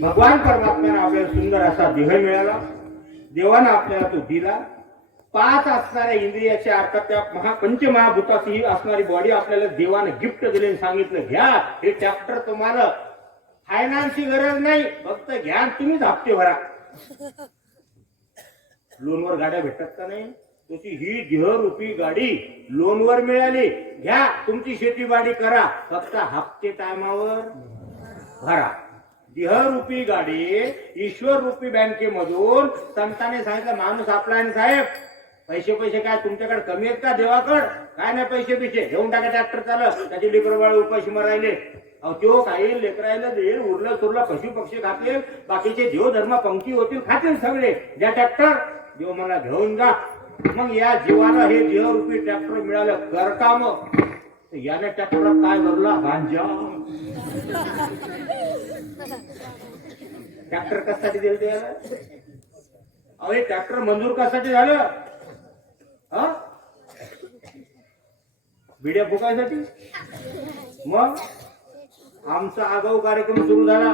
भगवान परमात्म्याने आपल्याला सुंदर असा देह मिळाला, देवानं आपल्याला तो दिला. 5 असणाऱ्या इंद्रियाच्या अर्थात त्या पंचमहाभूताची असणारी बॉडी आपल्याला देवाने गिफ्ट दिले. सांगितलं घ्या हे ट्रॅक्टर, तुम्हाला फायनान्सची गरज नाही, फक्त घ्या तुम्हीच हप्ते भरा. लोनवर गाड्या भेटतात का नाही, तशी ही देहरूपी गाडी लोनवर मिळाली. घ्या तुमची शेतीबाडी करा, फक्त हप्ते टायमावर भरा. देहरूपी गाडी ईश्वर रूपी बँकेमधून संतांनी सांगितलं माणूस आपला आहे साहेब, पैसे काय तुमच्याकडे कमी आहेत का देवाकडे? काय नाही पैसे घेऊन टाका, ट्रॅक्टर चालत त्याची लेकर बाळ उपाशी मरायले. अहो तो काही लेकरायला देईल, उरलं सुरलं पशु पक्षी खातील, बाकीचे देव धर्म पंक्ती होतील, खातील सगळे. ज्या ट्रॅक्टर देव मला घेऊन जा. मग या जीवाला हे देहरूपी ट्रॅक्टर मिळालं, कर काम. याने ट्रॅक्टरात काय भरला? गांजा. ट्रॅक्टर कशासाठी दिलं त्याला? अहो हे ट्रॅक्टर मंजूर कशासाठी झालं? बिड्या फुकायसाठी? मग आमचा आगाऊ कार्यक्रम सुरू झाला.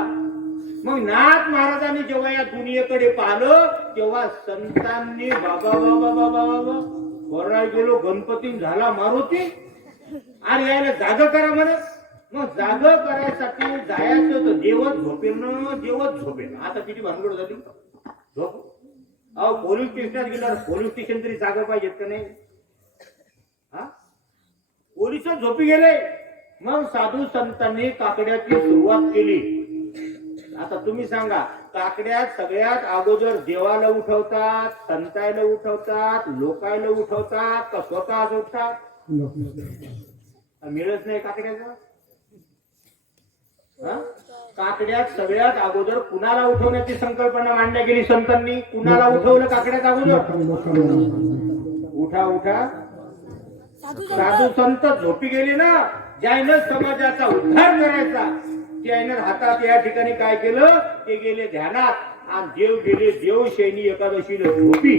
मग नाथ महाराजांनी जेव्हा या दुनियेकडे पाहिलं, तेव्हा संतांनी बाबा बाबा बाबा बाबा वराय गेलो, गणपती झाला मारुती, आणि यायला जाग करा म्हणत. मग जाग करायसाठी जायचं तर देवच झोपेल ना, देवच झोपेल. आता किती भानगड झाली झोप. अहो पोलीस स्टेशनात गेल्यावर पोलीस स्टेशन तरी जागा पाहिजेत का नाही? पोलीस झोपी गेले. मग साधू संतांनी काकड्याची सुरुवात केली. आता तुम्ही सांगा, काकड्यात सगळ्यात अगोदर देवाला उठवतात, संतायला उठवतात, लोकायला उठवतात का स्वतःच उठतात? मिळत नाही काकड्याचं. काकड्यात सगळ्यात अगोदर कुणाला उठवण्याची संकल्पना मांडल्या गेली संतांनी? कुणाला उठवलं काकड्यात अगोदर? उठा उठा. साधू संत झोपी गेले ना, ज्यानं समाजाचा उद्धार करायचा, त्यानं हातात या ठिकाणी काय केलं? ते गेले ध्यानात, आणि देव गेले देवशैनी एकादशीला झोपी.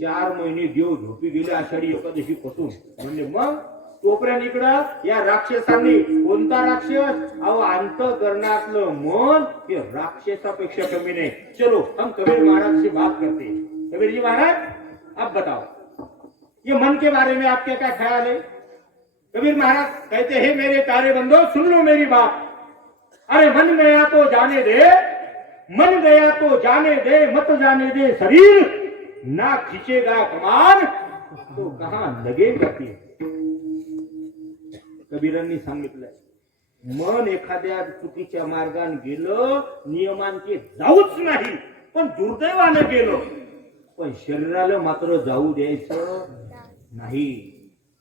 4 महिने देव झोपी गेले आषाढी एकादशी पासून. म्हणजे मग तोपर्यंत इकडं या राक्षसांनी, कोणता राक्षस? अहो अंतःकरणातलं मन हे राक्षसापेक्षा कमी नाही. चलो हम कबीर महाराज से बात करते हैं. कबीर जी महाराज अब बताओ ये मन के बारे में आपके क्या ख्याल है? कबीर महाराज कहते हैं मेरे प्यारे बंदो सुन लो मेरी बात. अरे मन गया तो जाने दे, मन गया तो जाने दे, मत जाने दे शरीर, ना खींचेगा कमान तो कहां लगेगा तीर. कबीरांनी सांगितलंय, मन एखाद्या चुकीच्या मार्गाने गेलं, नियमांचे जाऊच नाही, पण दुर्दैवानं गेलो, पण शरीराला मात्र जाऊ द्यायचं नाही.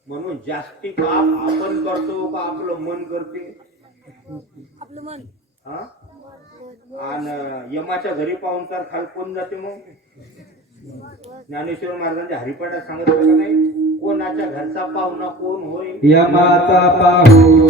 म्हणून जास्ती पाप आपण करतो का आपलं मन करते? आपलं मन. आणि यमाच्या घरी पाहून तर खाल कोण जाते? मग ज्ञानेश्वर महाराजांच्या हरिपाठात सांगत का नाही, कोणाच्या घरचा पाहुणा कोण होय? यमाचा पाहू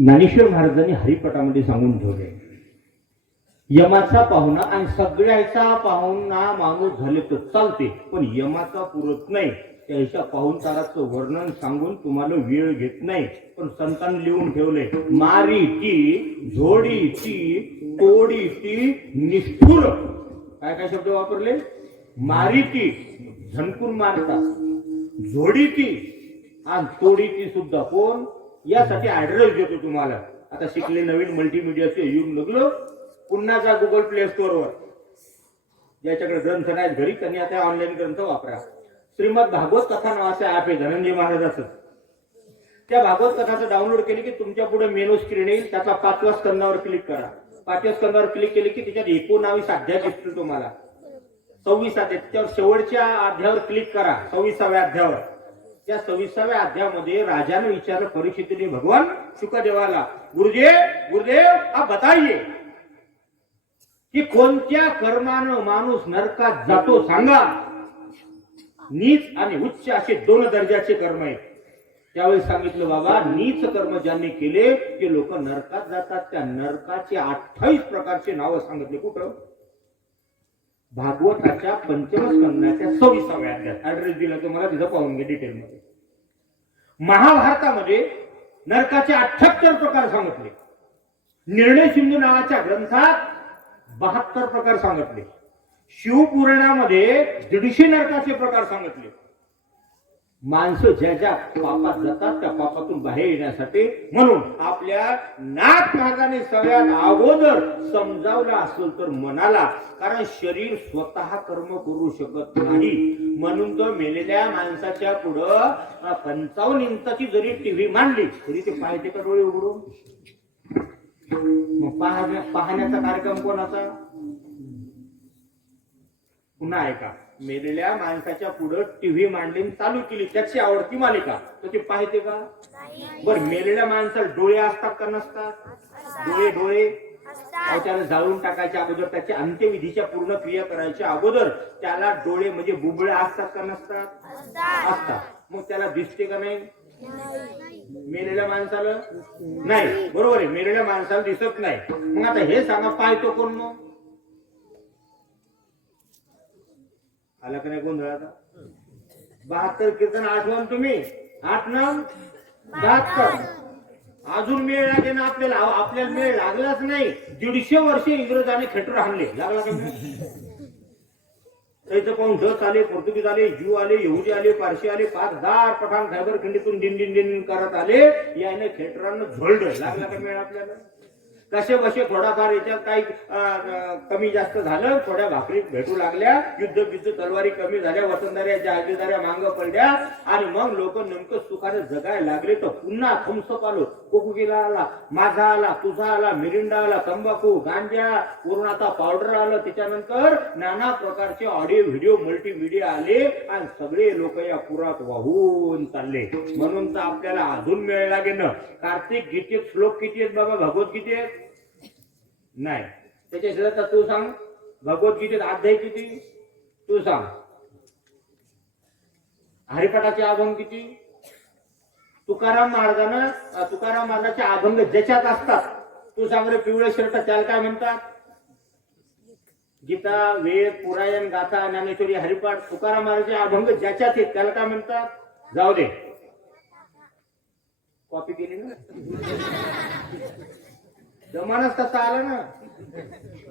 ज्ञानेश्वर महाराजांनी हरिपटामध्ये सांगून ठेवले, यमाचा पाहुणा आणि सगळ्याचा पाहुणा माणूस झाले तर चालते, पण यमाचा पुरत नाही. त्याच्या पाहुणचाराचं वर्णन सांगून तुम्हाला वेळ घेत नाही, पण संतांनी लिहून ठेवले, मारीची, झोडीची, तोडीची, निष्ठुर. काय काय शब्द वापरले? मारीची, झणकून मारतात, झोडीची आणि तोडीची सुद्धा. कोण? यासाठी ऍड्रेस देतो तुम्हाला. आता शिकले नवीन मल्टीमीडियाचे युग लागलो, पुन्हा जा गुगल प्ले स्टोअरवर. ज्याच्याकडे ग्रंथ नाहीत घरी त्यांनी आता ऑनलाईन ग्रंथ वापरा. श्रीमद भागवत कथा नावाचं ऍप आहे धनंजय महाराजाचं. त्या भागवत कथाचं डाउनलोड केली की तुमच्या पुढे मेनू स्क्रीन येईल. त्याचा 5व्या स्कंदावर क्लिक करा. 5व्या स्कंदावर क्लिक केली की त्याच्यात 19 अध्याय दिसतील तुम्हाला. 26 अध्याय. त्याच्यावर शेवटच्या अध्यायावर क्लिक करा, 26व्या अध्यायावर. त्या 26व्या अध्यायामध्ये राजाने विचारलं परीक्षितीने भगवान शुकदेवाला, गुरुदेव आप बताइए की कोणत्या कर्मानं माणूस नरकात जातो सांगा. नीच आणि उच्च असे 2 दर्जाचे कर्म आहेत. त्यावेळी सांगितलं, बाबा नीच कर्म ज्यांनी केले ते लोक नरकात जातात. त्या नरकाचे 28 प्रकारचे नावं सांगितले. कुठं? भागवताच्या 5व्या स्कंदाच्या 26व्या अध्यायात. ऍड्रेस दिला तुम्हाला, तिथं पाहून घे डिटेलमध्ये. महाभारतामध्ये नरकाचे 78 प्रकार सांगितले. निर्णय सिंधू नावाच्या ग्रंथात 72 प्रकार सांगितले. शिवपुराणामध्ये 150 नरकाचे प्रकार सांगितले. माणसं ज्या ज्या पापात जातात त्या पापातून बाहेर येण्यासाठी म्हणून आपल्या नाथ महाराजांनी सगळ्यात अगोदर समजावलं असेल तर मनाला, कारण शरीर स्वतः कर्म करू शकत नाही. म्हणून तो मेलेल्या माणसाच्या पुढं 55 इंचाची जरी टीव्ही मांडली तरी ते पाहते का डोळे उघडून? मग पाहण्याचा कार्यक्रम कोणाचा? पुन्हा ऐका, मेलेल्या माणसाच्या पुढे टीव्ही मांडली चालू केली, त्याची आवडती मालिका, तर ते पाहते का? बरं, मेलेल्या माणसाला डोळे असतात का नसतात? डोळे त्याला जाळून टाकायच्या अगोदर, त्याच्या अंत्यविधीच्या पूर्ण क्रिया करायच्या अगोदर त्याला डोळे म्हणजे बुबळे असतात का नसतात? असतात. मग त्याला दिसते का नाही? मेलेल्या माणसाला नाही. बरोबर आहे, मेलेल्या माणसाला दिसत नाही. मग आता हे सांगा, पाहतो कोण? मग आला का नाही गोंधळ? आता 72 कीर्तन आठवण तुम्ही, 8 नाम 72. अजून मेळ लागे ना आपल्याला? आपल्याला मेळ लागलाच नाही. 150 वर्षे इंग्रजाने खेटर आणले, लागला का? त्याचं पाहून डच आले, पोर्तुगीज आले, ज्यू आले, यहुदी आले, पारशी आले, 5000 पठाण खैबर खंडीतून दिन दिन दिन करत आले. याने खेटरांना झोललं, लागला का मेळ आपल्याला? कसे बसे थोडाफार याच्यात काही कमी जास्त झालं, थोड्या भाकरी भेटू लागल्या, युद्ध तलवारी कमी झाल्या, वतनदाऱ्या जहागीरदाऱ्या मांग पडल्या आणि मग लोक नेमकं सुखाने जगायला लागले. तर पुन्हा थम्सअप आलो, कोकोकीला आला, माझा आला, तुझा आला, मिरिंडा आला, तंबाखू, गांजा, वरून आता पावडर आलं. त्याच्यानंतर नाना प्रकारचे ऑडिओ व्हिडिओ मल्टीमीडिया आले आणि सगळे लोक या पुरात वाहून चालले. म्हणून तर आपल्याला अजून मेळ लागे ना. कार्तिक गीतेत श्लोक किती आहेत बाबा? भगवद्गीतेत नाही. त्याच्या शेजारचा तू सांग, भगवद्गीतेत अध्याय किती? तू सांग. हरिपाठाचे अभंग किती? तुकाराम महाराजाचे अभंग ज्याच्यात असतात, तू सांग रे. पिवळे शर्ट त्याला काय म्हणतात? गीता, वेद, पुराण, गाथा, ज्ञानेश्वरी, हरिपाठ. तुकाराम महाराजांचे अभंग ज्याच्यात आहेत त्याला काय म्हणतात? जाऊ दे, कॉपी केली ना. जमानाच तसा आला ना.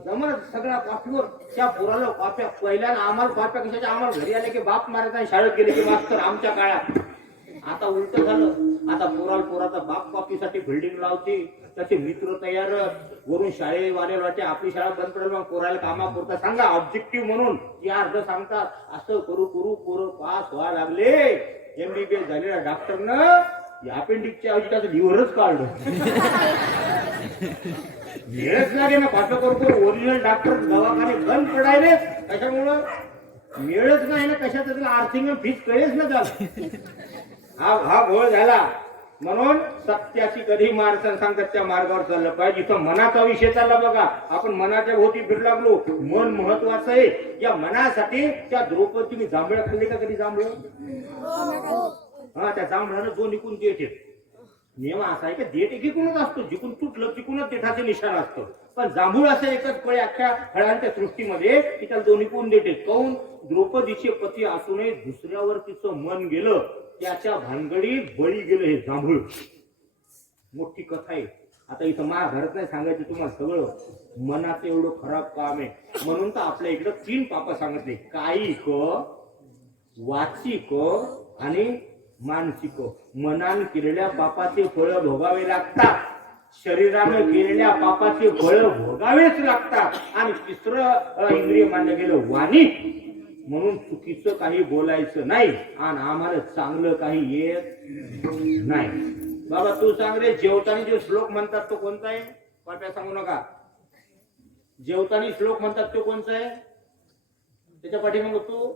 जमाना सगळा कॉपीवर. त्या पुराला कॉप्या, पहिल्याला आम्हाला कॉप्या कशाच्या? आम्हाला घरी आले की बाप महाराजांनी शाळेत गेले की मास्तर आमच्या काळात. आता उलट झालं. आता पोराचा बाप कॉपीसाठी बिल्डिंग लावते, त्याचे मित्र तयार, वरून शाळेवाले वाटे आपली शाळा बंद पडेल, मग पोराला कामापुरता सांगा ऑब्जेक्टिव्ह म्हणून या अर्ध सांगतात. असं करू पोरं पास व्हायला लागले. MBBS झालेल्या डॉक्टरनं अपेंडिक्सच्या ऐवजी त्याचं लिव्हरच काढलं. मिळत लागे ना. पाठ करतो ओरिजिनल डॉक्टर दवाखाने बंद पडायले. कशामुळं? मिळत नाही ना. कशात त्याला आर्थिक फीस कळेच ना त्याला. हा घोळ झाला. म्हणून सत्याची कधी माणसं सांगतात त्या मार्गावर चाललं पाहिजे. इथं मनाचा विषय चालला बघा. आपण मनाच्या भोवती फिरू लागलो. मन महत्वाचं आहे. या मनासाठी त्या द्रौपदीने जांभळं खाल्ली का कधी? जांभळं, हा, त्या जांभळानं 2 निकून येते. नियम असा आहे की देठ एकीकडूनच असतो, जिकून तुटलं तिकूनच देठाचे निशाण असतं. पण जांभूळ असं एकच फळ अख्ख्या फळांच्या सृष्टीमध्ये की त्याला दोन्ही कोण देते. काऊन? द्रौपदीचे पती असूनही दुसऱ्यावर तिचं मन गेलं, त्याच्या भानगडीत बळी गेलं हे जांभूळ. मोठी कथा आहे. आता इथं महाभारत नाही सांगायचं तुम्हाला, सगळं मनाचं एवढं खराब काम आहे. म्हणून तर आपल्या इकडं 3 पाप सांगितले, कायिक, वाचिक आणि मानसिक. मनान केलेल्या पापाचे फळ भोगावे लागतात, शरीरानं केलेल्या पापाचे फळ भोगावेच लागतात. आणि तिसरं इंद्रिय मानलं गेलं वाणी. म्हणून चुकीचं काही बोलायचं नाही आणि आम्हाला चांगलं काही येत नाही. बाबा तू सांग रे, जेवताना जो श्लोक म्हणतात तो कोणता आहे? पाप्या सांगू नका. जेवताना श्लोक म्हणतात तो कोणता आहे? त्याच्या पाठीमाग तू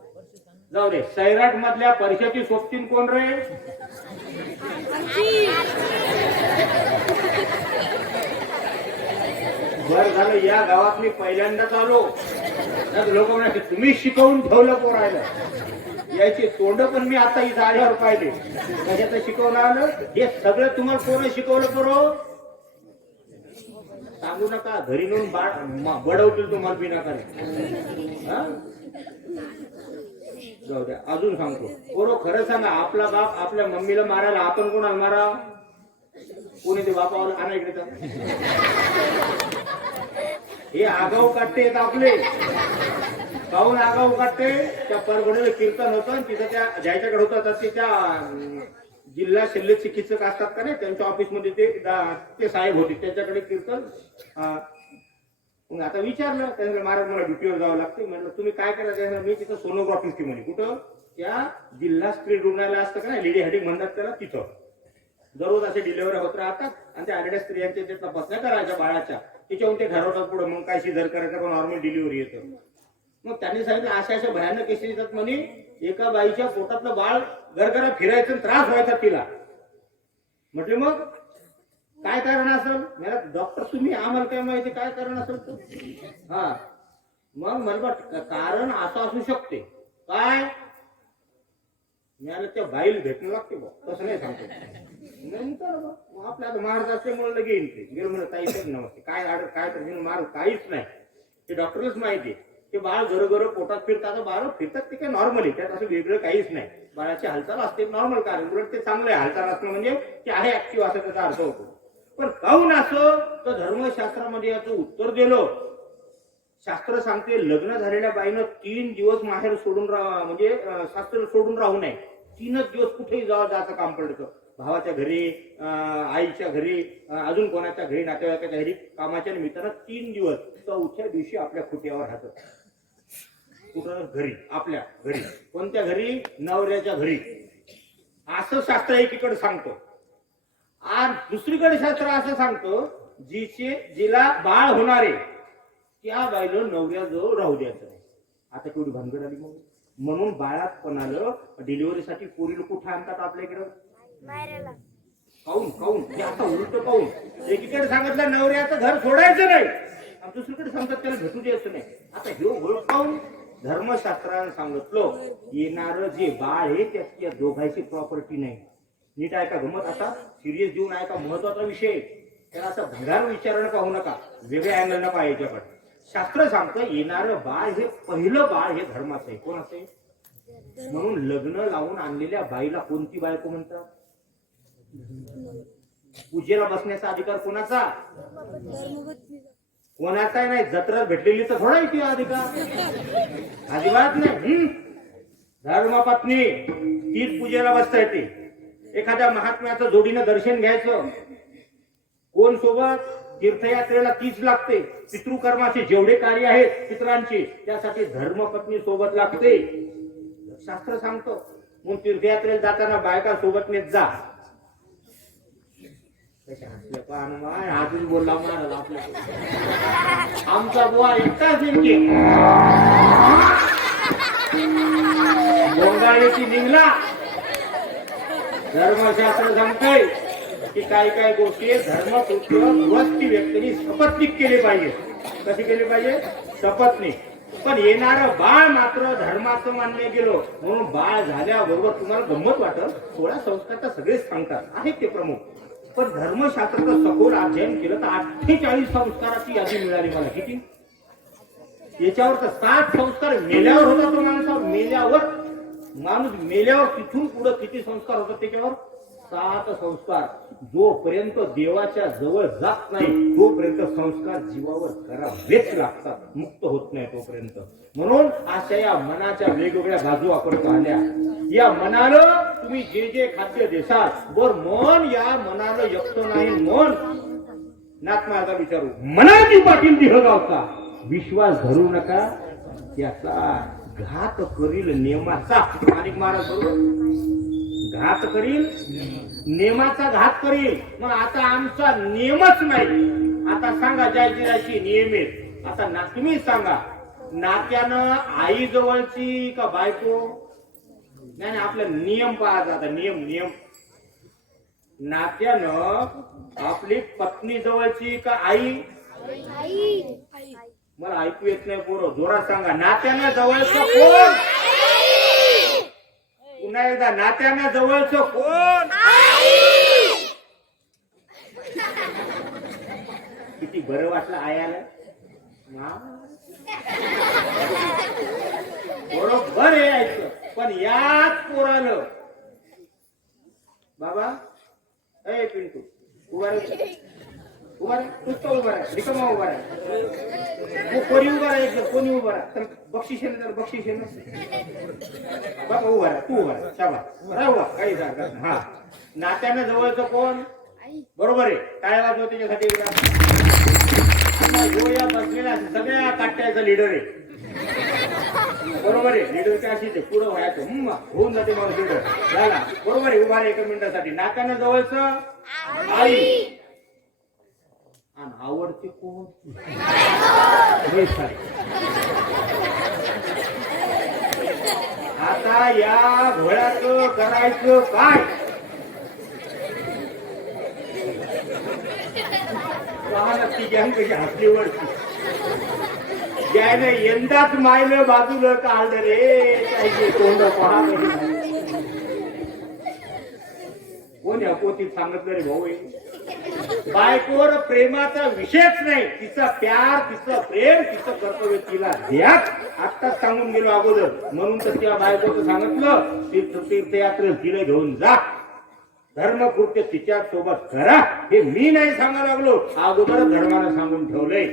जाऊ रे. सैराट मधल्या परिषदेची सोबतीन कोण रे? बर झालं या गावात मी पहिल्यांदाच आलो. लोक म्हणाले तुम्ही शिकवून ठेवलं पोरायला. याची तोंड पण मी आता इथं आल्यावर पाहिले. कशाचं शिकवलं आलं? हे सगळं तुम्हाला कोण शिकवलं पोरो? सांगू नका, घरी नेऊन बडवतील तुम्हाला बिनाकारे. जाऊ द्या, अजून सांगतो. पोरो खरं सांगा, आपला बाप आपल्या मम्मीला मारायला आपण कोणाला मारा? कोणी ते बापावर आणा इकडे तर. हे आगाऊ काढते येत आपले. काहून आगाऊ काढते? त्या परभणीला कीर्तन होतं, तिथं त्या ज्याच्याकडे होतं त्याच्या जिल्हा शल्य चिकित्सक असतात का नाही, त्यांच्या ऑफिसमध्ये ते साहेब होते, त्याच्याकडे कीर्तन. मग आता विचारलं त्याने, महाराज मला ड्युटीवर जावं लागते. म्हटलं तुम्ही काय करायचं? मी तिथं सोनोग्राफी म्हणे. कुठं? त्या जिल्हा स्त्री रुग्णालय असतं का नाही, लेडी हेडिंग म्हणतात त्याला, तिथं दररोज असे डिलिव्हरी होत राहतात. आणि त्या आलेल्या स्त्रियांच्या ते तपासण्या करायच्या बाळाच्या, त्याच्याहून ते ठरवतात पुढे मग काय सिझर करायचं का नॉर्मल डिलिव्हरी येतं. मग त्यांनी सांगितलं अशा अशा भयानक केसेस येतात म्हणे. एका बाईच्या पोटातलं बाळ गरगरा फिरायचं, त्रास व्हायचा तिला. म्हटले मग काय कारण असेल? डॉक्टर तुम्ही, आम्हाला काय माहिती काय कारण असेल तर. हा मग मला कारण असं असू शकते. काय? त्या बाईला भेटणं लागते बा, तसं नाही सांगतो. आपल्या महाराज असल्यामुळे लगे येईल ते. गेलं म्हणत ताई नमस्ते, काय आडर काय तर महाराज काहीच नाही, ते डॉक्टरलाच माहिती आहे. ते बाळ घर पोटात फिरतात, बाळ फिरतात ते काय नॉर्मली, त्यात असं वेगळं काहीच नाही. बाळाची हालचाल असते नॉर्मल कारण, उलट ते चांगलं आहे. हालचाल असणं म्हणजे ते आहे ऍक्टिव्ह, असं त्याचा अर्थ होतो. पण काहून असं तर धर्मशास्त्रामध्ये याचं उत्तर दिलं. शास्त्र सांगते लग्न झालेल्या बाईनं 3 दिवस माहेर सोडून म्हणजे शास्त्र सोडून राहू नये. 3च दिवस कुठेही जायचं काम पडतं. भावाच्या घरी, आईच्या घरी, अजून कोणाच्या घरी, नातेवाईकाच्या घरी, कामाच्या निमित्तानं 3 दिवस. 4थ्या दिवशी आपल्या खुट्यावर राहतं. कुठं? घरी, आपल्या घरी. कोणत्या घरी? नवऱ्याच्या घरी. असं शास्त्र एकीकडे सांगतो. आणि दुसरीकडे शास्त्र असं सांगतो जिला बाळ होणार आहे त्या बाईला नवऱ्याजवळ राहू द्यायचं नाही. आता केवढी भानगड आली. मग म्हणून बाळात कोणाला डिलिव्हरीसाठी पोरीला कुठं आणतात आपल्याकडं? काऊन हे आता उलट पाहून एकीकडे सांगितलं नवऱ्याचं घर सोडायचं नाही, आणि दुसरीकडे सांगतात त्याला भेटू द्यायचं नाही. आता हे ओळख पाहून धर्मशास्त्रानं सांगितलं येणार जे बाळ आहे त्या दोघांची प्रॉपर्टी नाही. नीट ऐका, गमत आता सिरियस देऊन ऐका, महत्वाचा विषय. त्याला असं भंगार विचारणं पाहू नका, वेगळ्या अँगल नका याच्याकडे. शास्त्र सांगतं येणारं बाळ हे पहिलं बाळ हे धर्माचं आहे. कोण असे? म्हणून लग्न लावून आणलेल्या बाईला कोणती बायको म्हणतात? पूजेला बसण्याचा अधिकार कोणाचा? कोणाचाही नाही. जत्रा भेटलेली तर थोडा येते अधिकार, अजिबात नाही. धर्मपत्नी तीच पूजेला बसता येते. एखाद्या महात्म्याचं जोडीनं दर्शन घ्यायचं, कोण सोबत? तीर्थयात्रेला तीच लागते. पितृकर्माचे जेवढे कार्य आहेत पितरांचे, त्यासाठी धर्मपत्नी सोबत लागते. शास्त्र सांगतो. मग तीर्थयात्रेला जाताना बायका सोबत नेत जा. अजून बोलला महाराज आपल्या आमचा बुवा एकटाच नेमकी बोंगाळीची निघला. धर्मशास्त्र सांगते की काय काय गोष्टी धर्मकृत्य गृहस्थी व्यक्तीने सपत्नीक केले पाहिजे. कशी केली पाहिजे? सपत्नीक. पण येणारं बाळ मात्र धर्माचं मानलं गेलं. म्हणून बाळ झाल्याबरोबर तुम्हाला गंमत वाटत 16 संस्कार तर सगळेच सांगतात आहेत ते प्रमुख. पण धर्मशास्त्राचं सखोल अध्ययन केलं तर 48 संस्काराची यादी मिळाली मला. किती? याच्यावर तर 60 संस्कार मेल्यावर होता. तो माणसावर मेल्यावर, माणूस मेल्यावर तिथून पुढे किती संस्कार होतात त्याच्यावर? 7 संस्कार. जोपर्यंत देवाच्या जवळ जात नाही तोपर्यंत संस्कार जीवावर करावेच लागतात, मुक्त होत नाही तोपर्यंत. म्हणून अशा या मनाच्या वेगवेगळ्या बाजू आपण पाहिल्या. या मनाला तुम्ही जे जे खाद्य देसाल, बर मन या मनाला यक्त नाही. मन नाथमाता विचारू, मनाची पाटील दिहगावचा विश्वास धरू नका, त्याचा घात करील नेमाचा. माणिक महाराज बरोबर, घात करील नेमाचा घात करील. मग आता आमचा नियमच नाही. आता सांगा जायची नियम आहेत. आता तुम्ही सांगा, नात्यानं आई जवळची का बायको? नाही, आपला नियम पाहायचा. आता नियम नात्यानं आपली पत्नी जवळची का आई? मला ऐकू येत नाही पोरं, जोरात सांगा. नात्यानं जवळचं कोण? पुन्हा एकदा, नात्यानं जवळचं कोण? किती बरं वाटलं आयाला. बरोबर हे ऐकलं. पण याच पोरानं, बाबा ए पिंटू उभा रे, उभा रे, नुसतं उभा राहा, रिकामा उभा राहा. कोणी उभा राहा, कोणी उभा राहा. तर बक्षीस आहे ना, तर बक्षीस आहे ना. बाबा उभा राहा, तू उभा राहा, शाबास राहू का काही सांगा. हा, नात्यानं जवळचं कोण? बरोबर आहे. काय वाजव त्याच्यासाठी? या बसलेल्या सगळ्या काट्याचा लीडर आहे. बरोबर आहे. लीडर काय अशी पुढं व्हायचं होऊन जाते मला लीडर झाला. बरोबर आहे. उभा रे 1 मिनिटासाठी. नात्यानं जवळचं आई. आणि आवडते कोण? आता या घोड्याचं करायचं काय? नक्की घ्या कशी हसलीवरती ज्याने यंदाच मायलं बाजूला काढलं रे. काही तोंड पहा कोण या पोतीत सांगितलं रे भाऊ. बायकोवर प्रेमाचा विषयच नाही. तिचा प्यार, तिचं प्रेम, तिचं कर्तव्य तिला द्या. आत्ताच सांगून गेलो अगोदर. म्हणून तर त्या बायकोचं सांगितलं, तीर्थयात्रेत तिला घेऊन जा, धर्मकृत्य तिच्या सोबत करा. हे मी नाही सांगायला लागलो, अगोदर धर्मानं सांगून ठेवलंय.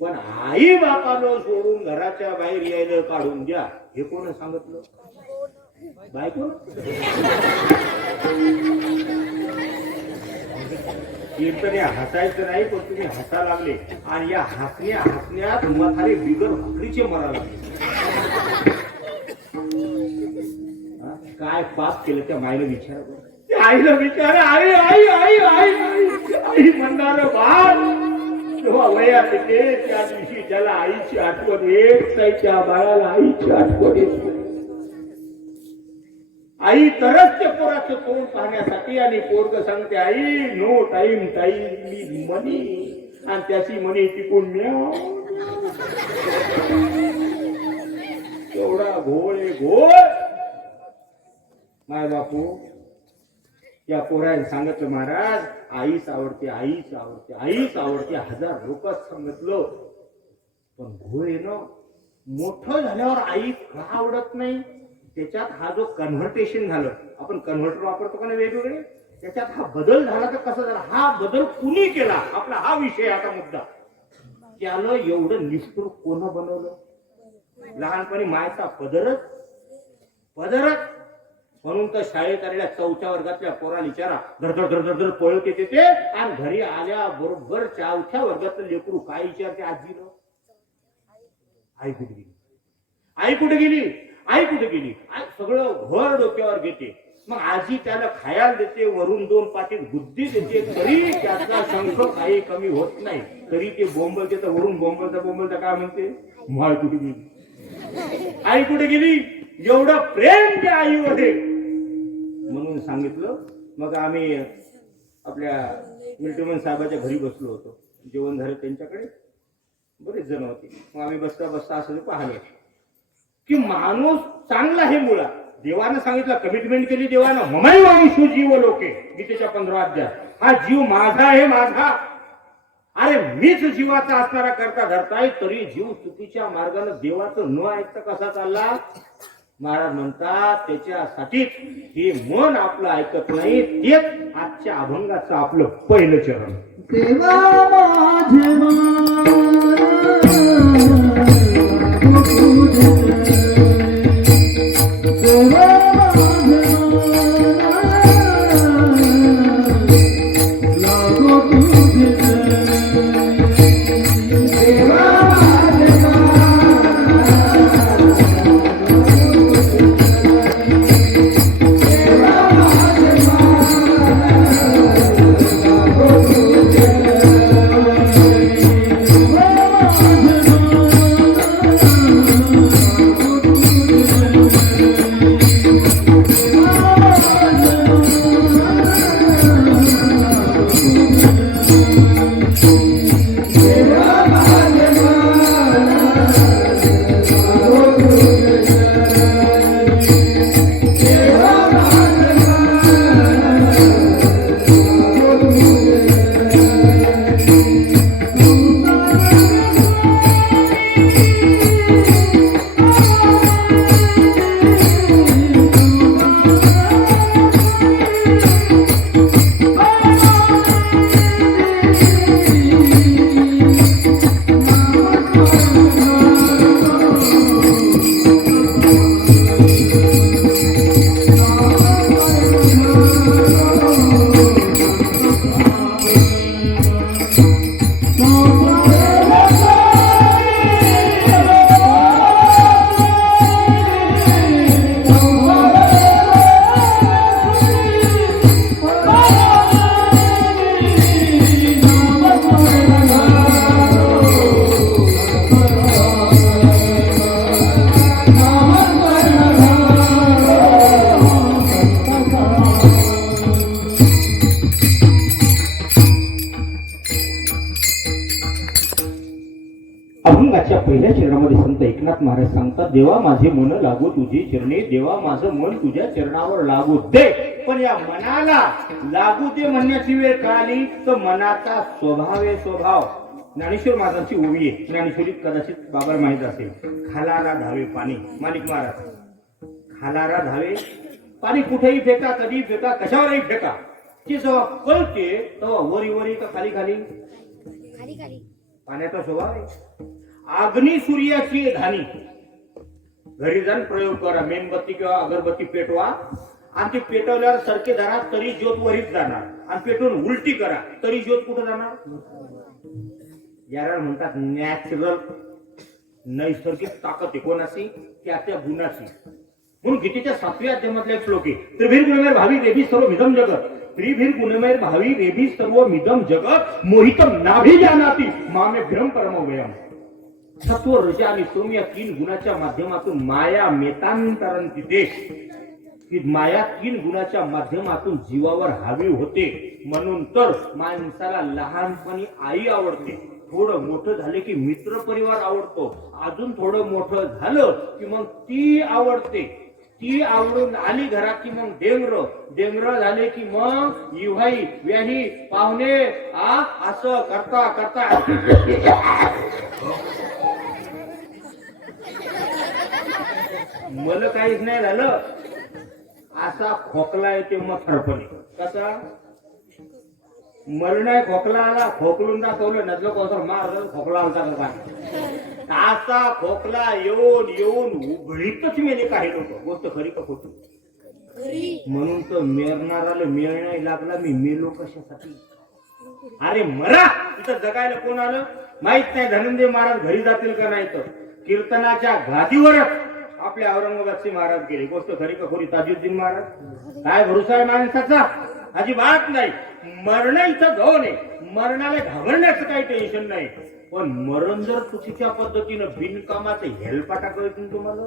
पण आई बापाला सोडून घराच्या बाहेर यायला काढून द्या, हे कोण सांगितलं? बायको. कीर्तन हसायचं नाही, पण तुम्ही हसा लागले. आणि या हसण्यात म्हातारे बिगर भाकरीचे मरा लागले. काय पाप केलं त्या मायला विचार. आईला विचार. आई आई आई आई आई म्हणणार बाळ तेव्हा वयात येते. त्या दिवशी ज्याला आईची आठवण येत नाही त्या बाळाला आईची आठवण येत. आई तरच त्या पोराचं तोंड पाहण्यासाठी. आणि पोरग सांगते, आई नो टाइम टाइम मनी. आणि त्याची मनी टिकून म्याव. एवढा घोळ आहे घोळ. माय बापू या पोराने सांगितलं, महाराज आईच आवडते, आईच आवडते, आईच आवडते. 1000 लोक सांगितलं. पण घोळ आहे ना, मोठं झाल्यावर आई का आवडत नाही? त्याच्यात हा जो कन्व्हर्टेशन झालं, आपण कन्व्हर्टर वापरतो का नाही वेगवेगळे, त्याच्यात हा बदल झाला. तर कसा झाला हा बदल? कुणी केला? आपला हा विषय आता मुद्दा. त्यानं एवढं निष्ठुर कोण बनवलं? लहानपणी मायचा पदरच. म्हणून तर शाळेत आलेल्या 4थ्या वर्गातल्या पोराला विचारा, धडधड पळत येते ते. आणि घरी आल्या बरोबर 4थ्या वर्गातलं लेकरू काय विचारते आजीला? आई कुठे गेली? आई कुठे गेली? आई कुठे गेली? आई सगळं घर डोक्यावर घेते. मग आजी त्याला खायला देते, वरून 2 पाटीत बुद्धी देते, तरी त्याचा शंख काही कमी होत नाही. तरी ते बोंबलते. तर वरून बोंबलता काय म्हणते? माय कुठे गेली? आई कुठे गेली? एवढं प्रेम त्या आईमध्ये. म्हणून सांगितलं. मग आम्ही आपल्या मिल्टमन साहेबाच्या घरी बसलो होतो. जेवण झालं त्यांच्याकडे, बरेच जण होते. मग आम्ही बसता असं पाहिलं की माणूस चांगला आहे मुळात, देवानं सांगितलं, कमिटमेंट केली देवानं, ममाई वाणीशू जीव लोके, गीतेच्या 15 अध्याय. हा जीव माझा आहे, माझा. अरे मीच जीवाचा असणारा करता धरताय, तरी जीव चुकीच्या मार्गाने देवाचं न ऐकता कसा चालला. महाराज म्हणतात त्याच्यासाठीच हे मन आपलं ऐकत नाही. तेच आजच्या अभंगाचं आपलं पहिलं चरण. देवा माझे अभंगाच्या पहिल्या चरणामध्ये संत एकनाथ महाराज सांगतात, देवा माझे मन लागू तुझी चरणी, देवा माझं मन तुझ्या चरणावर लागू दे. पण या मनाला लागू दे म्हणण्याची वेळ का आली, तर मनाचा स्वभाव आहे स्वभाव. ज्ञानेश्वर महाराजांची ओवी आहे, ज्ञानेश्वरीत कदाचित बाबाला माहित असेल. खालारा धावे पाणी, माणिक महाराज. खालारा धावे पाणी, कुठेही फेका, कधी फेका, कशावरही फेका, ती जेव्हा कळते तेव्हा वरी वरी का खाली खाली, खाली खाली. पाण्याचा स्वभाव आहे. अग्नी सूर्याची धानी. घरी जाऊन प्रयोग करा, मेणबत्ती किंवा अगरबत्ती पेटवा आणि ती पेटवल्यावर सरके धरा तरी ज्योत वरीच जाणार, आणि पेटवून उलटी करा तरी ज्योत कुठं जाणार. याला म्हणतात नॅचरल, नैसर्गिक ताकद आहे. कोणाची? त्या त्या गुणाची. म्हणून गीतेच्या 7व्या अध्यायामधला एक श्लोक आहे, त्रिभिर गुणमेर भावी रेभी सर्व मिदम जगत, त्रिभिर गुणमेर भावी रेभी सर्व मिदम जगत, मोहितम नाभी जानाती मामे भ्रम परमव्ययम. सत्व, रज आणि सोम या 3 गुणाच्या माध्यमातून माया मेतांतरण तिथे, की माया 3 गुणाच्या माध्यमातून जीवावर हावी होते. म्हणून तर माणसाला लहानपणी आई आवडते, थोडं मोठं झाले की मित्र परिवार आवडतो, अजून थोडं मोठं झालं की मग ती आवडते, ती आवडून आली घरात की मग डेंगर झाले की मग इव्हाई व्याही पाहुणे असं करता करता मला काहीच नाही झालं असा खोकला येते मग थरपणे. कसा मरण आहे, खोकला आला, खोकलून दाखवलं नजलं कोसर मार खोकला आलता का, असा खोकला येऊन येऊन उघडीतच मेले काही लोक. गोष्ट खरी का खोटी? म्हणून तर मेरणाराला मेळ नाही लागला, मी मेलो कशासाठी. अरे मरा, तिथं जगायला कोण आलं माहित नाही. धनंजय महाराज घरी जातील का नाही, तर कीर्तनाच्या घाटीवरच आपल्या औरंगाबादचे महाराज गेले. गोष्ट खरी का खोटी? ताजुद्दीन महाराज. काय भरोसा आहे माणसाचा? अजिबात नाही. मरण इथं जाऊ नये, मरणाला घाबरण्याचं काही टेन्शन नाही. पण मरण जर चुकीच्या पद्धतीनं बिनकामाचं हेलपाटा कळतील तुम्हाला.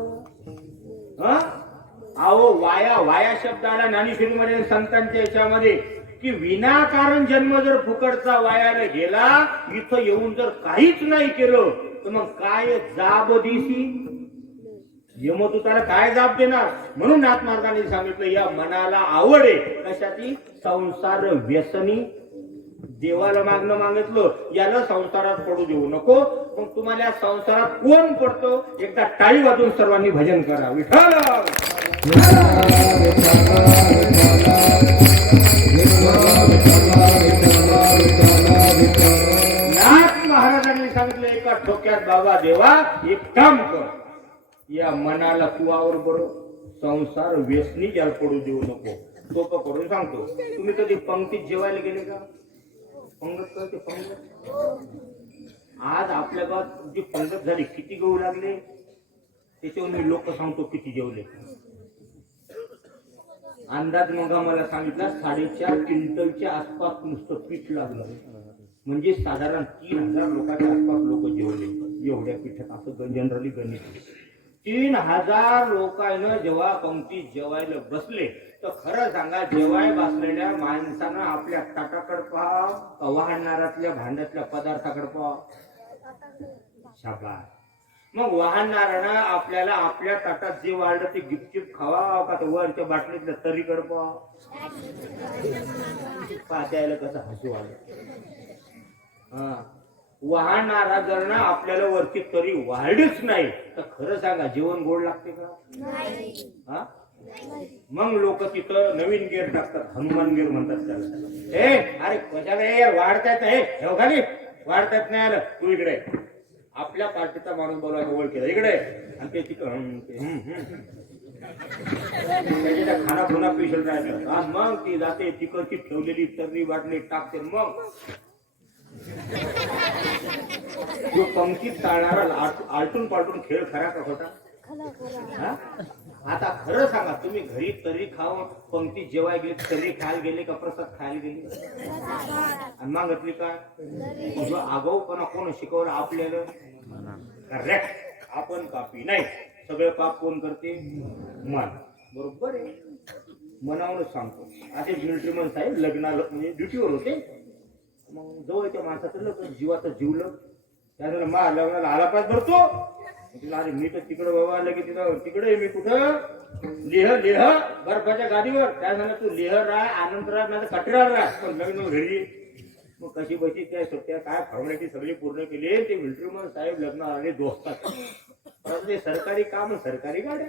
अहो वाया, वाया शब्द आला ज्ञानेश्वरीमध्ये संतांच्या याच्यामध्ये, की विनाकारण जन्म जर फुकटचा वायाला गेला, इथं येऊन जर काहीच नाही केलं तर मग काय जाब दिसी. यमदूताला काय जाप देणार? म्हणून नाथमार्गाने सांगितलं या मनाला आवड आहे कशाची? संसार व्यसनी. देवाला मागणं मागितलं याला संसारात पडू देऊ नको. मग तुम्हाला या संसारात कोण पडतो? एकदा टाळी वाजून सर्वांनी भजन करा. विठ्ठल नाथ महाराजांनी सांगितलं एका ठोक्यात बाबा देवा एक काम कर, या मनाला तू आवर बरो, संसार व्यसनी याला पडू देऊ नको. सोपं करून सांगतो. तुम्ही कधी पंक्तीत जेवायला गेले का? पंगत करते पंगत. आज आपल्या गावात जी पंगत झाली किती गहू लागले त्याच्यावर मी लोक सांगतो किती जेवले. अंदाज मग मला सांगितला 4.5 क्विंटलच्या आसपास नुसतं पीठ लागलं. म्हणजे साधारण 3000 लोकांच्या आसपास लोक जेवले एवढ्या पीठात. असं जनरली गणित. 3000 लोकांना जेव्हा पंक्तीत जेवायला बसले तर खरं सांगा जेवाय बसलेल्या माणसानं आपल्या ताटाकडे पहा, वाहणारातल्या भांड्यातल्या पदार्थाकडे पहा. शाबास. मग वाहणारानं आपल्याला आपल्या ताटात जे वाढलं ते गिपचिप खावा का तर वरच्या बाटलीतल्या तरीकडे पहा. पात्याला कसं हसू आलं. हा, वाहणारा जर ना आपल्याला वरची तरी वाढलीच नाही तर खरं सांगा जेवण गोड लागते का? हा, मग लोक तिथं नवीन गेअर टाकतात, हनुमान गेअर म्हणतात त्याला. अरे कशा वाढतायत नाही खाली वाढतायत नाही आलं तू इकडे. आपल्या पार्टीचा माणूस बोलायला ओळख केला इकडे आणि ते तिकडं त्याच्या खाना खुना पेशल राहतात. मग ती जाते तिकडची ठेवलेली तर्री बाटली टाकते. मग जो पंक्तीत चालणारा आलटून पालटून खेळ खरा का खोटा? आता खरं सांगा तुम्ही घरी तरी खाऊन पंक्तीत जेवाय गेले, तरी खायला गेले का प्रसाद खायला गेले? आणि मागितली काय? जो आगाऊपणा कोण शिकवलं आपल्याला? करेक्ट. आपण कापी नाही. सगळं पाप कोण करते? मन. बरोबर आहे. मनावरच सांगतो. असे मिलिटरीमन साहेब लग्नाला म्हणजे ड्युटीवर होते. मग जवळच्या माणसाचं लग्न जीवाचं जीवलं त्याला मा लग्नाला आला पास भरतो. अरे मी तर तिकडं बाबा लगे तिथं तिकडे मी कुठं लेह बर्फाच्या गाडीवर. त्या झालं तू लेह राह आनंद राह नाही तर कटरा राह पण लग्न घरी. मग कशी बशी त्या सुट्ट्या काय फॉर्मॅलिटी सगळी पूर्ण केली. ते मिलिटरीमन साहेब लग्न आले दोस्तात. ते सरकारी काम सरकारी गाड्या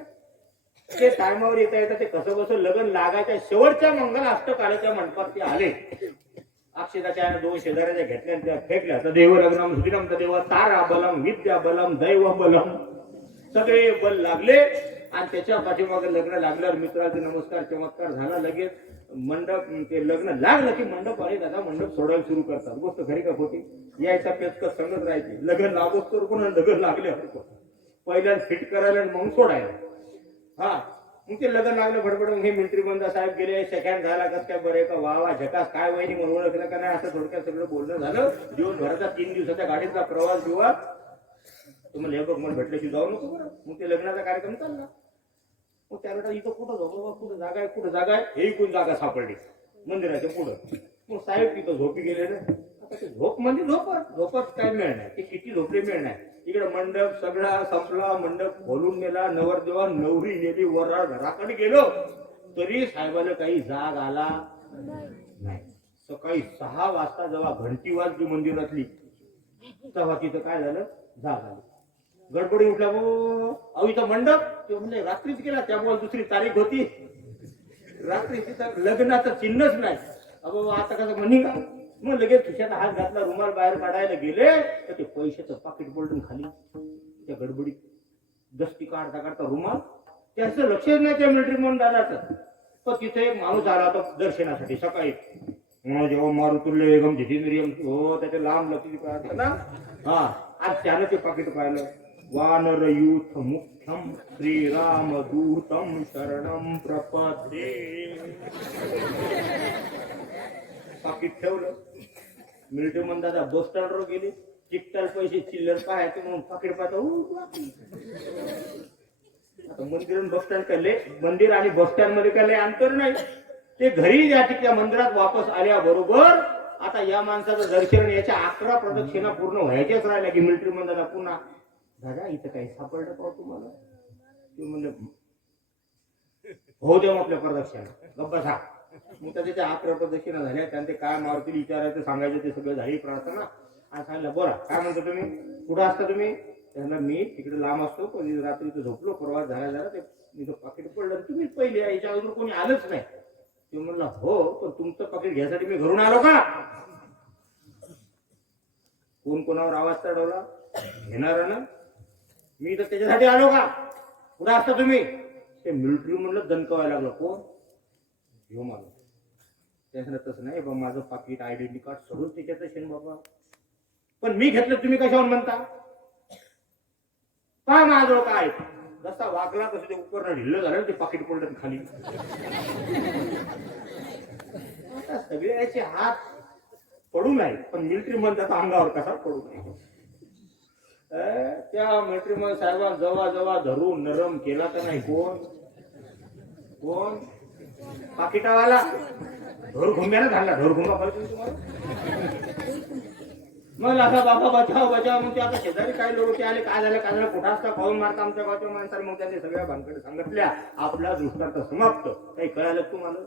ते टायमावर येता येतात. ते कसं कसं लग्न लागायच्या शेवटच्या मंगल अष्टकालाच्या मंडपात ते आले. अक्षताच्या 2 शेजाऱ्याच्या घेतल्या त्या फेकल्या. तर देव लग्नम सुदिनम तर देव तारा बलम विद्या बलम दैव बलम सगळे बल लागले. आणि त्याच्या पाठीमागे लग्न लागल्यावर मित्राचे नमस्कार चमत्कार झाला. लगेच मंडप ते लग्न लागलं की मंडप आले दादा मंडप सोडायला सुरू करतात. गोष्ट खरी का खोटी? यायचा पेचकस संगत राहायची. लग्न लागोच तर कोण लग्न लागले पहिल्याच फिट करायला मग सोडायला. हा, मग ते लग्न लागलं फडफड. हे मिलिटरी मंदा साहेब गेले. सेकंड झाला कस काय बरे का वा वा झकास काय वहिनी म्हणून ओळखलं का नाही असं थोडक्यात सगळं बोलणं झालं. दिवसभराचा 3 दिवसाच्या गाडीचा प्रवास किंवा तुम्हाला हे बघ मला भेटल्याशी जाऊ नको बरं. मग ते लग्नाचा कार्यक्रम चालला. मग त्यावेळेला इथं कुठं झोपा कुठं जागा आहे कुठं जागा आहे हे कोण जागा सापडली मंदिराच्या पुढं. मग साहेब तिथं झोपी गेले ना. आता ते झोप म्हणजे झोपत काय मिळणार ते किती झोपले मिळणार. इकडे मंडप सगळा संपला. मंडप खोलून गेला. नवरदेवा नवरी नेली वराळ घराकडे गेलो तरी साहेबाला काही जाग आला नाही. सकाळी 6 वाजता जेव्हा घंटी वाजली मंदिरातली तेव्हा तिथं काय झालं जाग आली. गडबडी उठल्या अहो इथं मंडप ते म्हणजे रात्रीच गेला त्यामुळे दुसरी तारीख होती. रात्री तिथं लग्नाचं चिन्हच नाही. अहो आता कसं म्हणी का? मग लगेच खिशात हात घातला रुमाल बाहेर काढायला गेले तर ते पैशाचं पाकिट बोलून खाली त्या गडबडीत दस्ती काढता काढता रुमाल त्याचं लक्षच नाही त्या मिलिटरी म्हणून दादाचं. तर तिथे एक माणूस आला होता दर्शनासाठी सकाळी. जेव्हा मारुतुल्य वेगम झिथिंद्रियम हो त्याच्या लांब लक्षी ना. हा, आज त्यानं ते पाकिट पाहिलं. वानर युथ मुख्यम श्रीराम दूतम शरणम प्रपदे. पाकिट ठेवलं. मिलिटरी म्हणून दादा बस स्टँडवर गेले. चिकटाल पैसे चिल्लर पाहायचे म्हणून पाकिट पाहता. आता मंदिर बस स्टँड काय मंदिर आणि बस स्टँड मध्ये काय अंतर नाही. ते घरी या ठिकाणी मंदिरात वापस आल्याबरोबर आता या माणसाचं दर्शन याच्या 11 प्रदक्षिणा पूर्ण व्हायच्याच राहिल्या की मिलिटरी म्हणून दादा पुन्हा दादा इथं काही सापडलं पाहू तुम्हाला? ते म्हणले हो देऊ आपल्या प्रदक्षिणा गप्प बसा. मग त्याच्या त्या 11 प्रदक्षिणा झाल्या. त्यांनी ते काय मारुती विचारायचं सांगायचं ते सगळं झाली प्रार्थना. आणि सांगितलं बोला काय म्हणतो तुम्ही, कुठं असता तुम्ही. त्यांना मी तिकडे लांब असतो, पण रात्री इथं झोपलो, प्रवास झाला ते इथं पाकिट पडलं, तुम्हीच पहिले याच्या अगोदर कोणी आलंच नाही. ते म्हणला हो, पण तुमचं पाकिट घ्यायसाठी मी घरून आलो का. कोण कोणावर आवाज चढवला, घेणार ना मी तर त्याच्यासाठी आलो का, कुठं असता तुम्ही. ते मिलिटरी म्हणलं दणकवायला लागलं. कोण घेऊ मला. त्याचं तसं नाही बा, माझं पाकिट आयडेंटिटी कार्ड सगळं त्याच्यात असेल बाबा, पण मी घेतलं तुम्ही कशावर म्हणता. का माझं काय जसा वागला कसं ते उपकरण ढिल्लं झालं ते पाकिट पडलं खाली. आता सगळ्याचे हात पडू नाही, पण मिलिटरी म्हणतात अंगावर कसा पडू नाही. त्या मिलिटरी मध्ये साहेबांना जवळ जवळ धरून नरम केला तर नाही. कोण कोण पाकिटावाला ढोर घुम्याला झाला. ढोर घुमा पाहिजे तुम्हाला. मग असा बाबा बचाव बचाव. मग ते आता शेजारी काही लोक ते आले, काय झालं काय झालं, कुठं असता पाहून मारता आमच्या गावच्या माणसाला. मग त्यांनी सगळ्या भानकडे सांगितल्या. आपला दृष्टांत समाप्त. काही कळालं तुम्हाला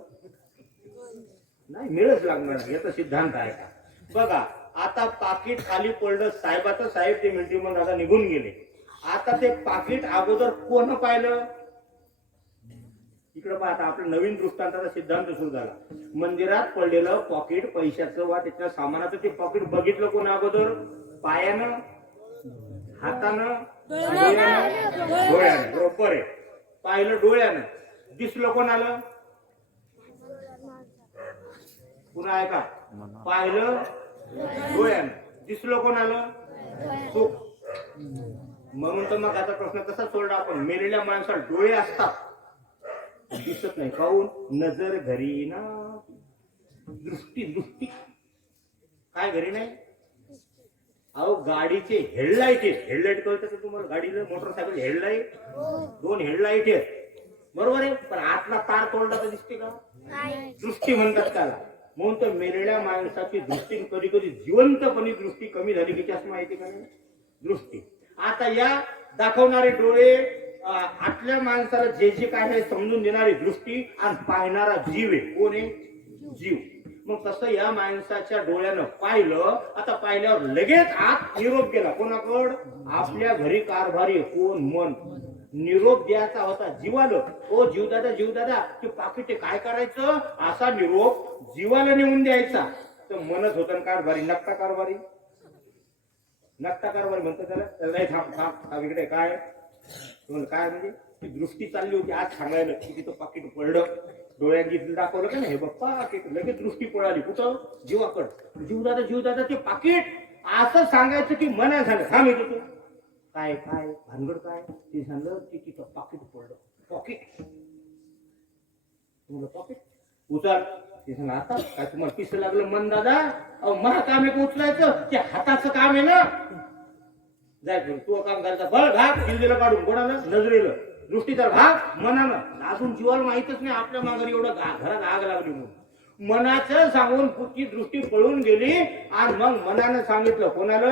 नाही, मिळच लागणार याचा सिद्धांत आहे का. बघा आता पाकिट खाली पडलं साहेबाचं, साहेब ते मिलिटरी मध्ये आता निघून गेले. आता ते पाकिट अगोदर कोण पाहिलं. इकडे पाहता आपलं नवीन दृष्टांताचा सिद्धांत सुरू झाला. मंदिरात पडलेलं पॉकेट पैशाचं वा त्याच्या सामानाचं ते पॉकेट बघितलं कोण अगोदर. पायानं, हातानं, डोळ्यानं. बरोबर आहे. पाहिलं डोळ्यानं, दिसलं कोण आलं. पुन्हा आहे का. पाहिलं डोळ्यानं, दिसलं कोण आलं. चूक. म्हणून तर मग आता प्रश्न कसा सोडला आपण. मेलेल्या माणसाला डोळे असतात, दिसत नाही. काऊन. नजर घरी ना. दृष्टी दृष्टी काय घरी नाही. अहो गाडीचे हेडलाईट आहेत. हेडलाईट कळतं का तुम्हाला. गाडीला मोटरसायकल हेडलाईट, 2 हेडलाईट आहेत बरोबर आहे. पण आतला तार तोडला तर दिसते का. दृष्टी म्हणतात त्याला. म्हणून तर मेलेल्या माणसाची दृष्टी कधी कधी जिवंतपणी दृष्टी कमी झाली की जास्त माहिती का नाही. दृष्टी. आता या दाखवणारे डोळे, आतल्या माणसाला जे जे काय आहे समजून देणारी दृष्टी, आणि पाहणारा जीव आहे. कोण आहे. जीव. मग तसं या माणसाच्या डोळ्यानं पाहिलं. आता पाहिल्यावर लगेच आत निरोप गेला कोणाकड. आपल्या घरी कारभारी कोण. मन. निरोप द्यायचा होता जीवाला. ओ जीवदादा जीवदादा ते पाकिट काय करायचं, असा निरोप जीवाला नेऊन द्यायचा. तर मनच होतं कारभारी. नकटा कारभारी. नकटा कारभारी म्हणतात त्याला. नाही थांब थांब थांब इकडे काय काय म्हणजे ती दृष्टी चालली होती आज सांगायला की तिथं पाकिट पडलं. डोळ्यात घेतलं दाखवलं का नाही. बाप्पा पाकिट. लगेच दृष्टी पळाली कुठं. जीवाकड. जीवदादा जीवदादा ते पाकिट असं सांगायचं की मना झालं. थांब येतो तू काय काय भानगड काय. ते सांगलं की तिथं पाकिट पडलं. पॉकेट. तुम्हाला पॉकेट उचल. ते सांगा आता काय तुम्हाला पिसं लागलं मन दादा. अहो महा काम आहे उचलायचं. ते हाताचं काम आहे ना. जाय तू काम करायचा. बळ भाग जिल्ह्याला काढून कोणाला नजरेलं. दृष्टीचा भाग मनानं. अजून जीवाला माहितच नाही आपल्या माघारी एवढं घरात आग लागली म्हणून. मनाचं सांगून पुढची दृष्टी पळून गेली. आणि मग मनानं सांगितलं कोणाला.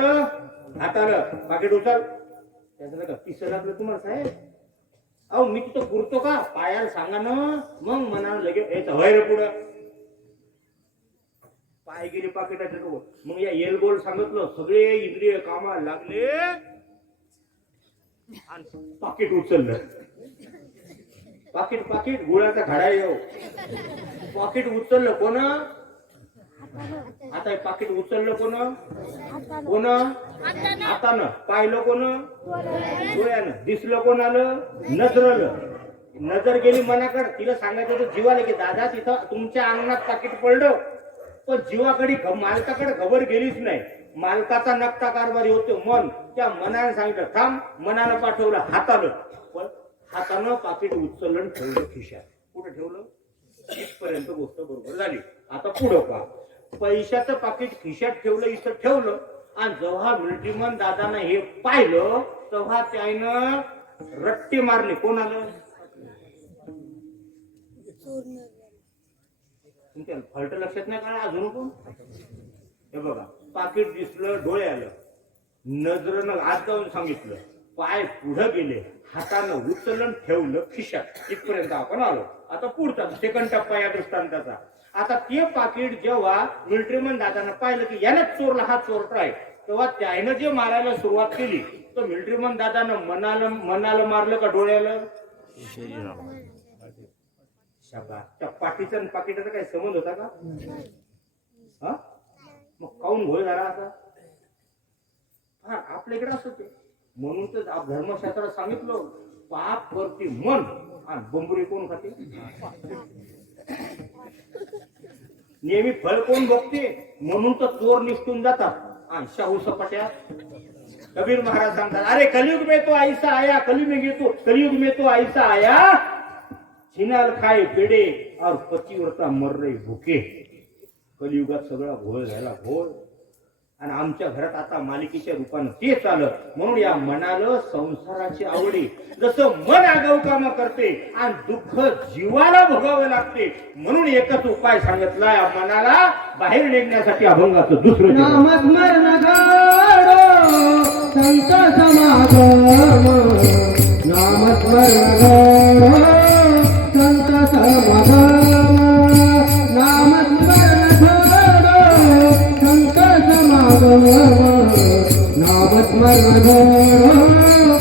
हातानं पाकिट उचल. त्याचं का पिसं लागलं तुम्हाला साहेब. अहो मी तिथं पुरतो का. पायाला सांगा ना. मग मनानं लगेच यायचं होय रे पुढं. पाय गेले पाकिटाच्या जवळ. मग या एलगोल सांगितलं. सगळे इंद्रिय कामाला लागले आणि पाकिट उचललं. पाकिट पाकिट गुळाचा घडा येऊ. पाकिट उचललं कोण. आता पाकिट उचललं कोण. कोण हातानं. पाहिलं कोण. डोळ्यानं. दिसलं कोण आलं. नजरलं. नजर गेली मनाकडे. तिला सांगायचं होतं जीवाला की दादा तिथं तुमच्या अंगणात पाकिट पडलं. पण जीवाकडे मालकाकडे खबर गेलीच नाही. मालकाचा नकटा कारभारी होतो मन. त्या मनाने सांगितलं थांब. मनानं पाठवलं हातानं. पण हातानं पाकिट उचललं ठेवलं खिशात. कुठं ठेवलं. इथपर्यंत गोष्ट बरोबर झाली. आता पुढं पहा. पैशाचं पाकिट खिशात ठेवलं. इथं ठेवलं. आणि जेव्हा मिलिटरीमन दादानं हे पाहिलं तेव्हा त्यानं रट्टे मारले. कोण आलं. तुमच्या फलट लक्षात नाही का अजून पण. हे बघा पाकिट दिसलं डोळे आलं. नजरेनं आत जाऊन सांगितलं पाय पुढे गेले, हातानं उचललं ठेवलं खिशात, इथपर्यंत आपण आलो. आता पुढचा सेकंड टप्पा या दृष्टांताचा. आता ते पाकिट जेव्हा मिलिटरीमन दादानं पाहिलं की यानंच चोरला, हा चोरटा आहे, तेव्हा त्यानं जे मारायला सुरुवात केली तर मिलिटरीमन दादानं मनाला मारलं का डोळ्याला? शाबास. त्या पाठीचा आणि पाकिटाचा काही संबंध होता का? हा, मग काऊन घोळ झाला असा? हा, आपल्याकडे असं ते. म्हणून तर धर्मशास्त्रात सांगितलं, पाप करते मन आणि बंबुरी कोण खाते? नेहमी फळ कोण बघते? म्हणून तर चोर निसटून जातात आणि शाहू सपाट्या. कबीर महाराज सांगतात, अरे कलयुग में तो ऐसा आया, कलयुग में तो ऐसा आया, छिनाल खाए पेडे और पतिव्रता मर रही भुके. कलियुगात सगळा घोळ झाला, घोळ. आणि आमच्या घरात आता मालिकेच्या रूपानं ते चालत. म्हणून या मनाला संसाराची आवडी, जसं मन आगाऊ काम करते आणि दुःख जीवाला भोगावं लागते, म्हणून एकच उपाय सांगितलाय मनाला बाहेर निघण्यासाठी, अभंगाचं दुसरं नामस्मरण गाडो संत समागम, नामस्मरण गाडो संत समागम, नामस्मरण गाडो संत समागम, नामस्मरण गाडो संत समागम,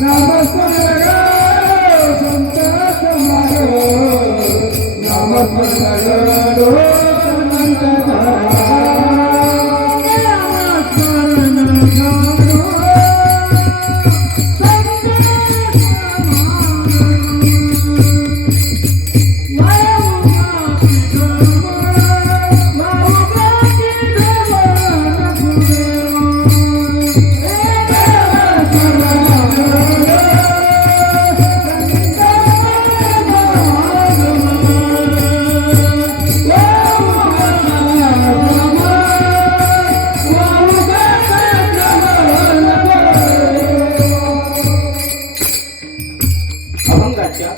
नामस्मरण गाडो संत समागम, नामस्मरण गाडो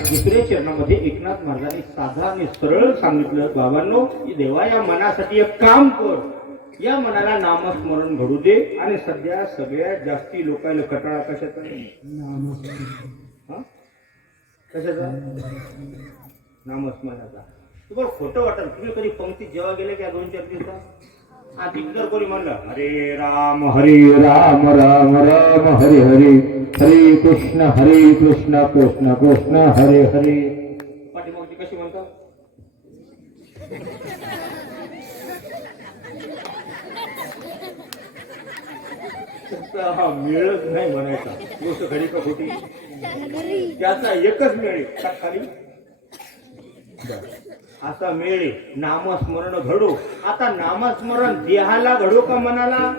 दुसऱ्या चरणामध्ये एकनाथ महाराजांनी साधा आणि सरळ सांगितलं, बाबांनो, देवा या मनासाठी एक काम कर, या मनाला नामस्मरण घडू दे. आणि सध्या सगळ्यात जास्ती लोकांना कटाळा कशाचा? कशाचा? नामस्मरणाचा. तुम्हाला खोटं वाटेल, तुम्ही कधी पंक्तीत जेव्हा गेले की 2-4 दिवसात जर कोणी म्हणलं हरे राम राम राम हरे हरे, हरे कृष्ण कृष्ण कृष्ण हरे हरे, पाठीमागची कशी म्हणतात? हा मेळच नाही म्हणायचा, गोष्ट घडी का खोटी, त्याचा एकच मेळ खाली असा मेळे. नामस्मरण घडो. आता नामस्मरण देहाला घडो का मनाला?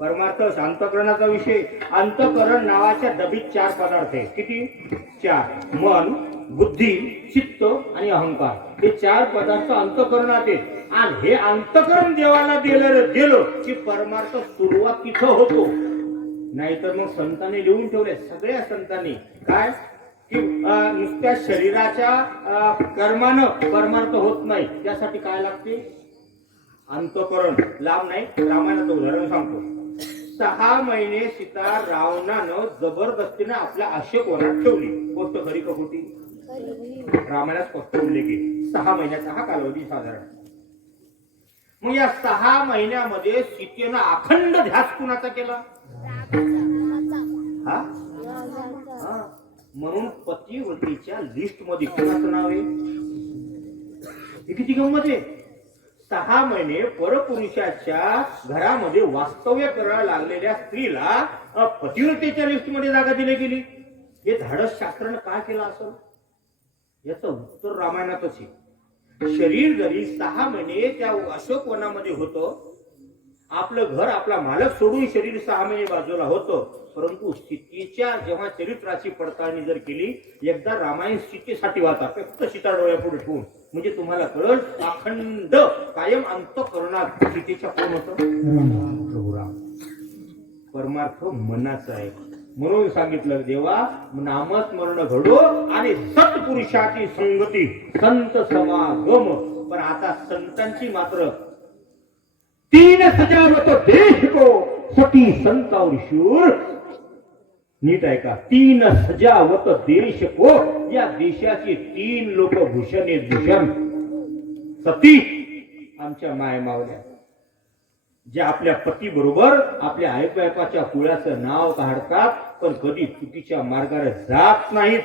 परमार्थ अंतःकरणाचा विषय. अंतःकरण नावाच्या डबीत 4 पदार्थ आहेत. किती? 4. मन, बुद्धी, चित्त आणि अहंकार. हे 4 पदार्थ अंतःकरणात आहेत. आणि हे अंतःकरण देवाला दिलं की परमार्थ सुरुवात तिथं होतो. नाहीतर मग संतांनी लिहून ठेवले, सगळ्या संतांनी, काय की नुसत्या शरीराच्या कर्मानं परमार्थ होत नाही. त्यासाठी काय लागते? अंतःकरण. लांब नाही, रामायणाचं उदाहरण सांगतो. 6 महिने सीता रावणानं जबरदस्तीने आपल्या अशोक वनात ठेवली. गोष्ट खरी का खोटी? रामायणात स्पष्ट उल्लेख आहे. 6 महिन्याचा हा कालावधी साधारण. मग या 6 महिन्यामध्ये सीतेनं अखंड ध्यास कुणाचा केला? हा? म्हणून पतिव्रतेच्या लिस्ट मध्ये कोणाचं नाव आहे? हे किती गंमत आहे. 6 महिने परपुरुषाच्या घरामध्ये वास्तव्य करायला लागलेल्या स्त्रीला पतिव्रतेच्या लिस्ट मध्ये जागा दिली गेली. हे धाडस शास्त्रानं काय केलं असेल? याचं उत्तर रामायणातच आहे. शरीर जरी 6 महिने त्या अशोक वनामध्ये होतं, आपलं घर आपला मालक सोडून शरीर 6 महिने बाजूला होतं, परंतु सीतेच्या जेव्हा चरित्राची पडताळणी जर केली, एकदा रामायण सीतेसाठी वाचा, फक्त सीता डोळ्यापुढे ठेवून, म्हणजे तुम्हाला कळल अखंड कायम अंतःकरणात सीतेच्या कोण होतं? प्रभू राम. परमार्थ मनाचा आहे. म्हणून सांगितलं देवा नामस्मरण घडो आणि सत्पुरुषाची संगती संत समागम. पण आता संतांची मात्र 3 सजावत देश को सती संत और शूर. नीट आहे का? 3 सजावत देश को. या देशाची 3 लोक भूषण आहेत. भूषण सती आमच्या माय मावल्या, जे आपल्या पती बरोबर आपल्या आईबापाच्या कुळाचं नाव काढतात, पण कधी चुकीच्या मार्गाने जात नाहीत.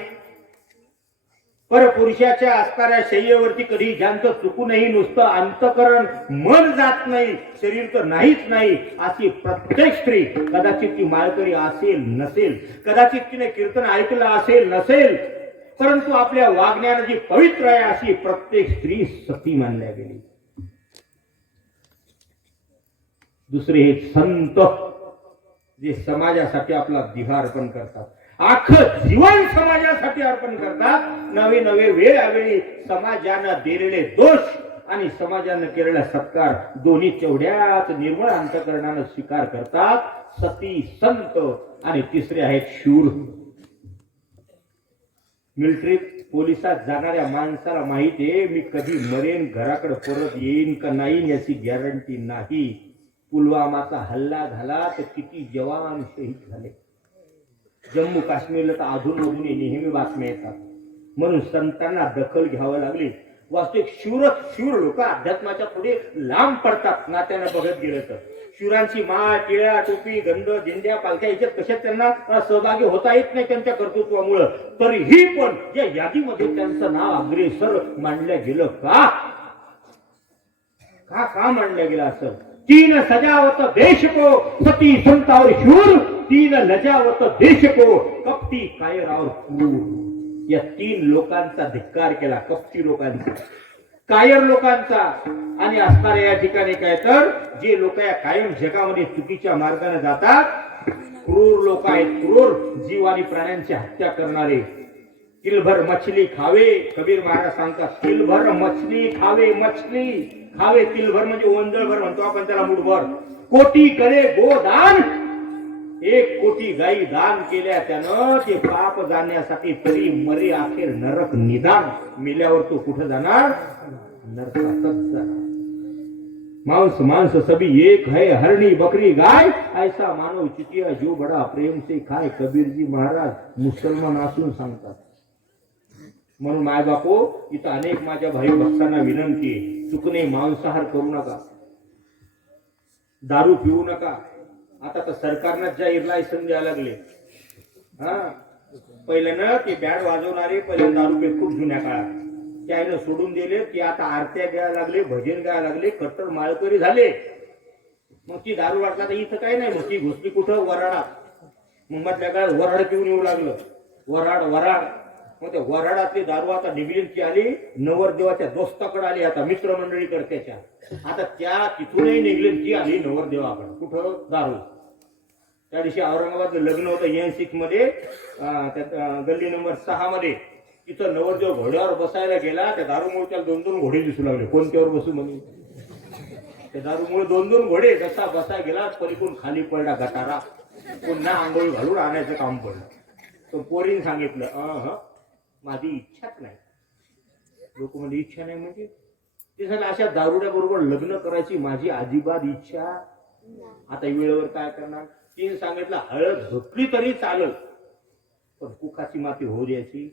परपुरुषाच्या असणाऱ्या शय्येवरती कधी ज्यांचं चुकूनही नुसतं अंतकरण मन जात नाही, शरीर तर नाहीच नाही, अशी प्रत्येक स्त्री, कदाचित ती माळकरी असेल नसेल, कदाचित तिने कीर्तन ऐकलं असेल नसेल, परंतु आपल्या वागण्याला जी पवित्र आहे अशी प्रत्येक स्त्री सती मानल्या गेली. दुसरे हे संत, जे समाजासाठी आपला दिहा अर्पण करतात, आखं जीवन समाजासाठी अर्पण करतात. नवे नवे वेळोवेळी समाजानं दिलेले दोष आणि समाजानं केलेला सत्कार दोन्ही तेवढ्याच निर्मळ अंतःकरणानं स्वीकार करतात. सती संत. आणि तिसरे आहेत शूर. मिलिटरीत पोलिसात जाणाऱ्या माणसाला माहिती आहे, मी कधी मरेन, घराकडे परत येईन का नाही याची गॅरंटी नाही. पुलवामाचा हल्ला झाला तर किती जवान शहीद झाले. जम्मू काश्मीरला तर अधूनमधून नेहमी बातम्या येतात. म्हणून संतांना दखल घ्यावं लागली. वास्तविक शूर लोक अध्यात्माच्या पुढे लांब पडतात नात्यानं बघत गेलं तर. शूरांची माळ, टिळ्या, टोपी, गंध, दिंड्या, पालख्या याच्यात कशात त्यांना सहभागी होता येत नाही त्यांच्या कर्तृत्वामुळं. तरीही पण या यादीमध्ये त्यांचं नाव अग्रेसर मानलं गेलं का? का मानलं गेलं असं? 3 सजावत देश को सती संत और शूर, 3 लजावत देश को कपटी कायर और क्रूर. या 3 लोकांचा धिक्कार केला. कपटी लोकांचा, कायर लोकांचा. आणि असणाऱ्या या ठिकाणी काय तर जे लोक या कायम जगामध्ये चुकीच्या मार्गाने जातात, क्रूर लोक आहेत. क्रूर जीव आणि प्राण्यांची हत्या करणारे. तिलभर मछली खावे, कबीर महाराज सांगतात, तिलभर मछली खावे, मछली खावे. तिलभर म्हणजे ओंजळभर म्हणतो आपण त्याला, मुठभर. कोटी करे गोदान, 1 कोटी गायी दान केल्या त्यानं, ते पाप जाण्यासाठी तरी मरे अखेर नरक निदान. मेल्यावर तो कुठं जाणार? नरकातच जाणार. मांस सभी एक है, हरणी बकरी गाय, ऐसा मानव चितिया जो बडा प्रेम से खाय. कबीरजी महाराज मुसलमान असून सांगतात. म्हणून माय बापो, इथं अनेक माझ्या भाई भक्तांना विनंती आहे, चुकणे मांसाहार करू नका, दारू पिऊ नका. आता तर सरकारनं जाहीर लायसन द्यायला लागले. पहिल्यानं ते बँड वाजवणारे पहिल्यांदा दारू पेत खूप जुन्या काळात, त्यानं सोडून दिले. ते आता आरत्या घ्यायला लागले, भजन गायला लागले, कट्टर माळकरी झाले. मग ती दारू वाटला तर इथं काय नाही, मग ती घुसली कुठं? वराडात. मग मधल्या काळात वराड पिऊन येऊ लागलं. वराड. मग त्या वराडातली दारू आता निघलीची आली, नवरदेवाच्या दोस्ताकडे आली, आता मित्रमंडळी करत्याच्या. आता त्या तिथूनही निघलीची आली नवरदेवाकडे. कुठं? दारू. त्या दिवशी औरंगाबाद लग्न होतं EN6 मध्ये, गल्ली नंबर 6 मध्ये. तिथं नवरदेव घोड्यावर बसायला गेला, त्या दारूमुळे त्याला 2-2 घोडे दिसू लागले. कोणत्यावर बसू म्हणून? त्या दारूमुळे 2-2 घोडे. जसा बसाय गेला पलीकडून खाली पडला गटारा. पुन्हा आंघोळी घालून आणायचं काम पडलं. तो पोरीने सांगितलं, माझी इच्छाच नाही. लोक म्हणजे इच्छा नाही म्हणजे ते झालं, अशा दारुड्या बरोबर लग्न करायची माझी अजिबात इच्छा. आता वेळेवर काय करणार? तिने सांगितलं हळद झोपली तरी चालत, पण कुकाची माती होऊ द्यायची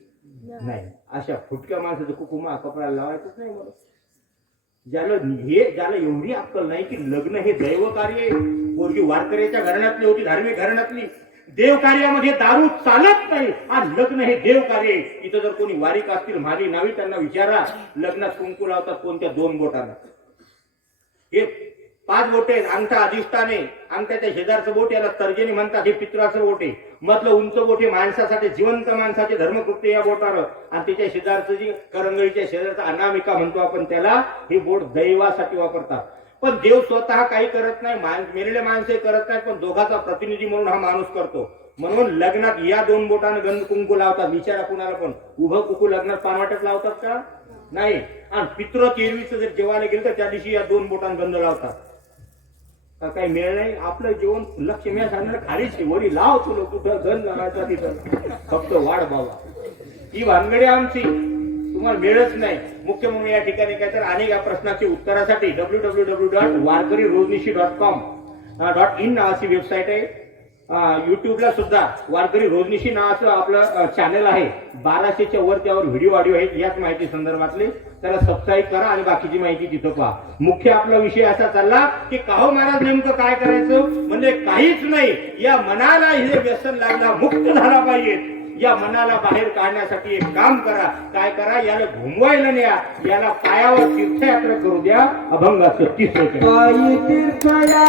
नाही. अशा फुटक्या माणसाचं कुकुमा कपड्याला लावायचंच नाही. मला ज्याला एवढी अक्कल नाही की लग्न हे दैव कार्य आहे. पोरगी वारकऱ्याच्या घराण्यातली होती, धार्मिक घराण्यातली. देव कार्यामध्ये दारू चालत नाही आणि लग्न हे देव कार्य आहे. इथं जर कोणी वारीक असतील माझी नावी त्यांना विचारा, लग्नात कुंकू लावतात कोणत्या 2 बोटांना? हे 5 बोटे आहेत. अंगठा अधिष्ठाने, अंगठ्याच्या शेजारचं बोट याला तर्जनी म्हणतात. हे पित्राचं बोट आहे. मधलं उंच बोट हे माणसासाठी, जिवंत माणसाचे धर्मकृत्य या बोटावर. आणि त्याच्या शेजारचं जी करंगळीच्या शेजारचं अनामिका म्हणतो आपण त्याला, हे बोट दैवासाठी वापरतात. पण देव स्वतः काही करत नाही, मेलेले माणसे करत नाहीत, पण दोघाचा प्रतिनिधी म्हणून हा माणूस करतो. म्हणून लग्नात या 2 बोटाने गंध कुंकू लावतात. विचारा कुणाला पण, उभं कुंकू लग्नात पानवाट्यात लावतात का? नाही. आणि पित्र तेरवीचं जर जेवायला गेलं तर त्या दिवशी या 2 बोटांना गंध लावतात. का काही मिळ नाही? आपलं जेवण लक्ष्मी सांगणार खालीच वरी लाव, तुला कुठं गंध लावायचा तिथं, फक्त वाढ बाबा. ही भानगडी आमची, तुम्हाला मिळत नाही. मुख्य म्हणून या ठिकाणी काय तर अनेक या प्रश्नाची उत्तरासाठी www.warkariroजनिशी.com.in नावाची वेबसाईट आहे. युट्यूबला सुद्धा वारकरी रोजनिशी नावाचं आपलं चॅनल आहे. 1200च्या वर त्यावर व्हिडिओ ऑडिओ आहेत याच माहिती संदर्भातले. त्याला सबस्क्राईब करा आणि बाकीची माहिती तिथं पहा. मुख्य आपला विषय असा चालला की काहो महाराज नेमकं काय करायचं? म्हणजे काहीच नाही. या मनाला हे व्यसन लागला, मुक्त झाला पाहिजे. या मनाला बाहेर काढण्यासाठी एक काम करा. काय करा? याला घुमवायला न्या, याला पायावर तीर्थयात्रा करू द्या. अभंगाचं 30 पायी तीर्थया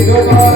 Goodbye.